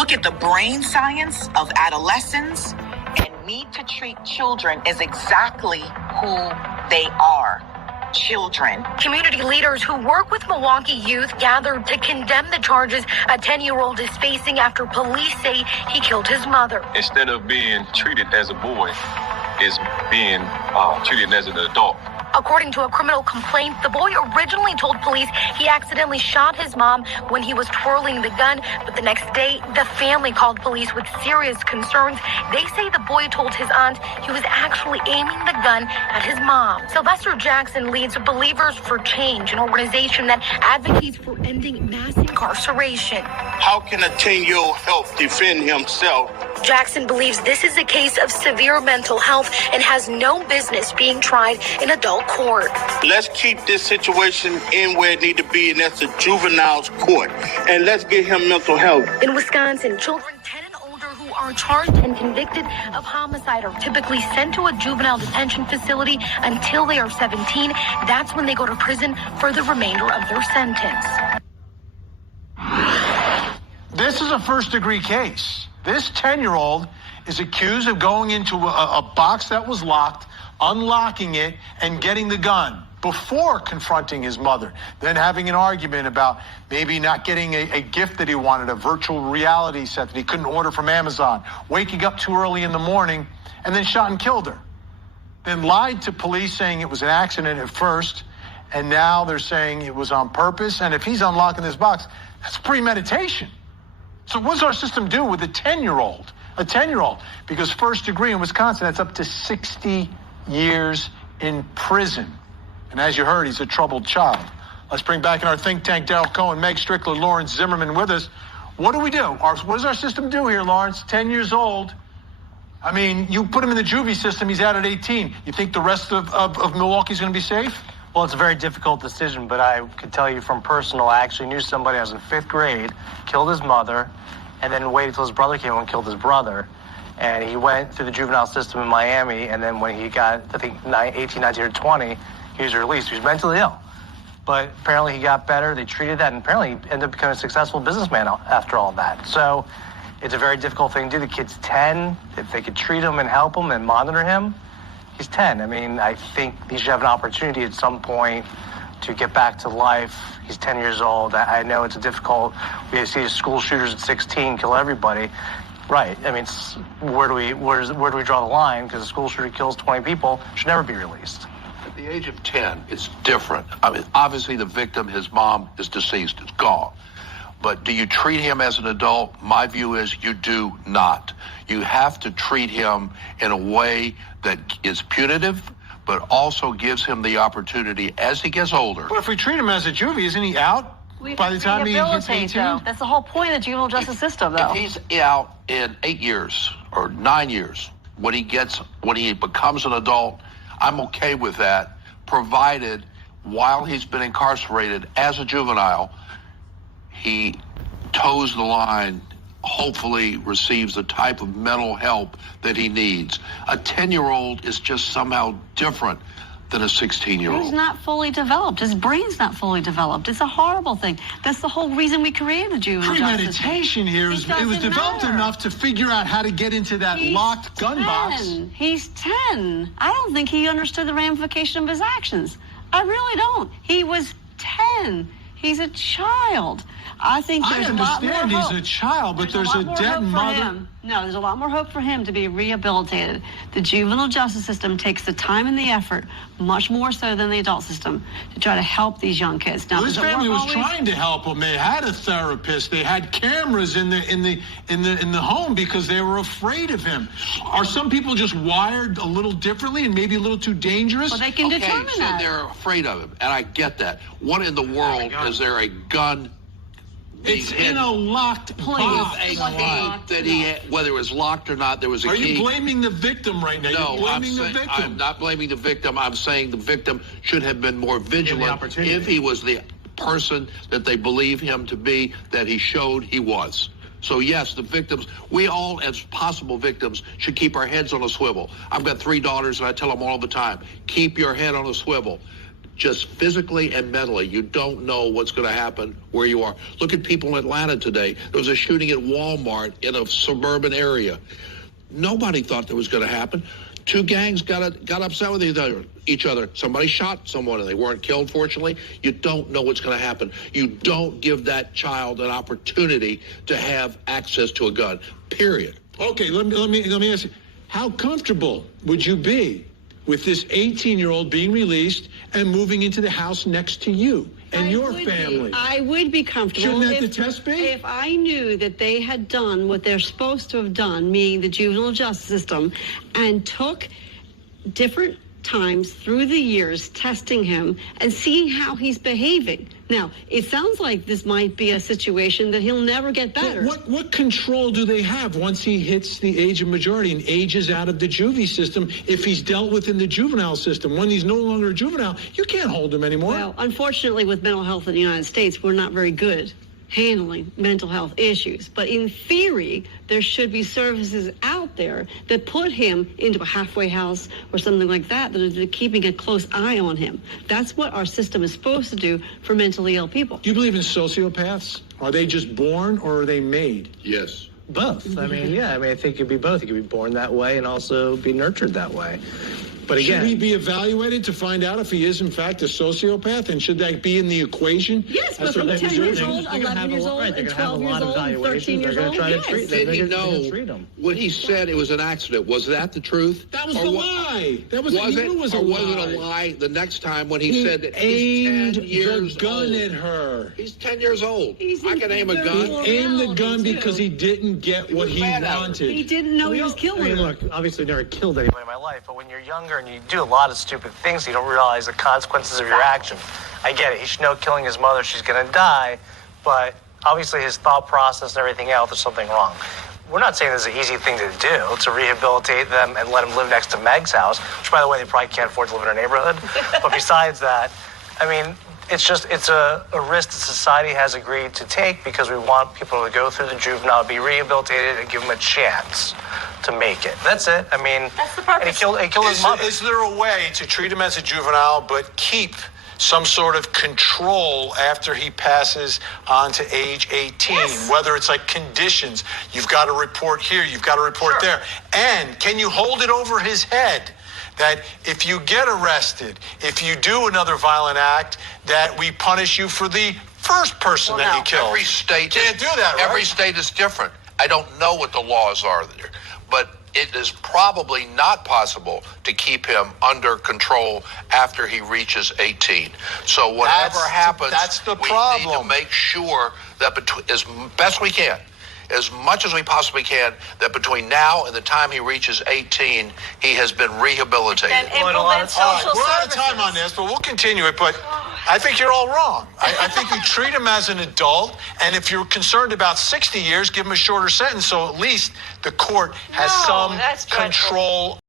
look at the brain science of adolescents and need to treat children as exactly who they are. Children. Community leaders who work with Milwaukee youth gathered to condemn the charges a 10-year-old is facing after police say he killed his mother. Instead of being treated as a boy, is being treated as an adult. According to a criminal complaint, the boy originally told police he accidentally shot his mom when he was twirling the gun, but the next day, the family called police with serious concerns. They say the boy told his aunt he was actually aiming the gun at his mom. Sylvester Jackson leads Believers for Change, an organization that advocates for ending mass incarceration. How can a 10-year-old help defend himself? Jackson believes this is a case of severe mental health and has no business being tried in adult court. Let's keep this situation in where it needs to be, and that's the juvenile's court. And let's get him mental health. In Wisconsin, children 10 and older who are charged and convicted of homicide are typically sent to a juvenile detention facility until they are 17. That's when they go to prison for the remainder of their sentence. This is a first-degree case. This 10-year-old is accused of going into a box that was locked, unlocking it, and getting the gun before confronting his mother, then having an argument about maybe not getting a gift that he wanted, a virtual reality set that he couldn't order from Amazon, waking up too early in the morning, and then shot and killed her. Then lied to police saying it was an accident at first, and now they're saying it was on purpose. And if he's unlocking this box, that's premeditation. So what does our system do with a 10-year-old? A 10-year-old, because first degree in Wisconsin, that's up to 60 years in prison. And as you heard, he's a troubled child. Let's bring back in our think tank Daryl Cohen, Meg Strickler, Lawrence Zimmerman with us. What do we do? What does our system do here, Lawrence? 10 years old. I mean, you put him in the juvie system, he's out at 18. You think the rest of Milwaukee's going to be safe? Well, it's a very difficult decision, but I could tell you from personal, I actually knew somebody who was in 5th grade, killed his mother, and then waited till his brother came home and killed his brother. And he went through the juvenile system in Miami, and then when he got, I think, 18, 19, or 20, he was released. He was mentally ill. But apparently he got better, they treated that, and apparently he ended up becoming a successful businessman after all that. So it's a very difficult thing to do. The kid's 10. If they could treat him and help him and monitor him, he's 10. I mean, I think he should have an opportunity at some point to get back to life. He's 10 years old. I know it's difficult. We see school shooters at 16 kill everybody. Right. I mean, where do we draw the line? Because a school shooter kills 20 people, should never be released. At the age of 10, it's different. I mean, obviously the victim, his mom, is deceased. It's gone. But do you treat him as an adult? My view is you do not. You have to treat him in a way that is punitive, but also gives him the opportunity as he gets older. But if we treat him as a juvie, isn't he out by the time he hits 18? Though. That's the whole point of the juvenile justice system, though. If he's out in 8 years or 9 years, when he becomes an adult, I'm okay with that, provided while he's been incarcerated as a juvenile, he toes the line, hopefully receives the type of mental help that he needs. A 10-year-old is just somehow different than a 16-year-old. He's not fully developed. His brain's not fully developed. It's a horrible thing. That's the whole reason we created the juvenile justice. Premeditation here is it was developed enough to figure out how to get into that locked gun box. He's 10. I don't think he understood the ramification of his actions. I really don't. He was 10. He's a child. I think there's a lot more hope. I understand he's a child, but there's a dead mother. No, there's a lot more hope for him to be rehabilitated. The juvenile justice system takes the time and the effort, much more so than the adult system, to try to help these young kids. Now, his family was trying to help him. They had a therapist. They had cameras in the home because they were afraid of him. Are some people just wired a little differently and maybe a little too dangerous? Well, they can determine that. They're afraid of him, and I get that. What in the world is there a gun? It's in a locked box. That he had, whether it was locked or not, there was a key. Are you blaming the victim right now? No, I'm not blaming the victim. I'm saying the victim should have been more vigilant if he was the person that they believe him to be, that he showed he was. So yes, the victims, we all as possible victims should keep our heads on a swivel. I've got 3 daughters and I tell them all the time, keep your head on a swivel. just physically and mentally. You don't know what's going to happen where you are. Look at people in Atlanta today. There was a shooting at Walmart in a suburban area. Nobody thought that was going to happen. Two gangs got upset with each other. Somebody shot someone and they weren't killed, fortunately. You don't know what's going to happen. You don't give that child an opportunity to have access to a gun, period. Okay, let me ask you, how comfortable would you be with this 18-year-old being released and moving into the house next to you and your family? I would be comfortable. Shouldn't that the test be? If I knew that they had done what they're supposed to have done, meaning the juvenile justice system, and took different times through the years testing him and seeing how he's behaving. Now, it sounds like this might be a situation that he'll never get better. What control do they have once he hits the age of majority and ages out of the juvie system if he's dealt with in the juvenile system? When he's no longer a juvenile, you can't hold him anymore. Well, unfortunately, with mental health in the United States, we're not very good handling mental health issues. But in theory, there should be services out there that put him into a halfway house or something like that are keeping a close eye on him. That's what our system is supposed to do for mentally ill people. Do you believe in sociopaths? Are they just born or are they made? Yes. Both. I mean, yeah. I mean, I think it could be both. He could be born that way and also be nurtured that way. But again, should he be evaluated to find out if he is in fact a sociopath, and should that be in the equation? Yes, but from 10 years old, 11 years old, and 12 years old, and 13 years old, yes. Did he know when he said it was an accident? Was that the truth? That was the lie. That was was he it, knew it was or a was lie. it a lie the next time when he said that aimed he's 10 years the gun old? at her? He's 10 years old. I can aim a He gun. aimed the gun because he didn't get what he mad at her. wanted. He didn't know he was killing I mean, her. look, obviously never killed anybody in my life, but when you're younger and you do a lot of stupid things, you don't realize the consequences of your action. I get it. He should know killing his mother, she's going to die, but obviously his thought process and everything else, there's something wrong. We're not saying this is an easy thing to do, to rehabilitate them and let them live next to Meg's house, which, by the way, they probably can't afford to live in our neighborhood. But besides that, I mean, it's a risk that society has agreed to take because we want people to go through the juvenile, be rehabilitated, and give them a chance to make it. That's it. I mean, That's the purpose. And he killed his mother. Is there a way to treat him as a juvenile but keep some sort of control after he passes on to age 18, whether it's like conditions, you've got to report here, you've got to report there. And can you hold it over his head that if you get arrested, if you do another violent act, that we punish you for the first person that you killed? Every state Can't do that, right? Every state is different. I don't know what the laws are there, but it is probably not possible to keep him under control after he reaches 18. So whatever happens, that's the we need problem. to make sure that as best we can, as much as we possibly can, that between now and the time he reaches 18, he has been rehabilitated. And implement social We're out of services. time on this, but we'll continue it. But I think you're all wrong. I think you treat him as an adult, and if you're concerned about 60 years, give him a shorter sentence so at least the court has No, some that's dreadful. control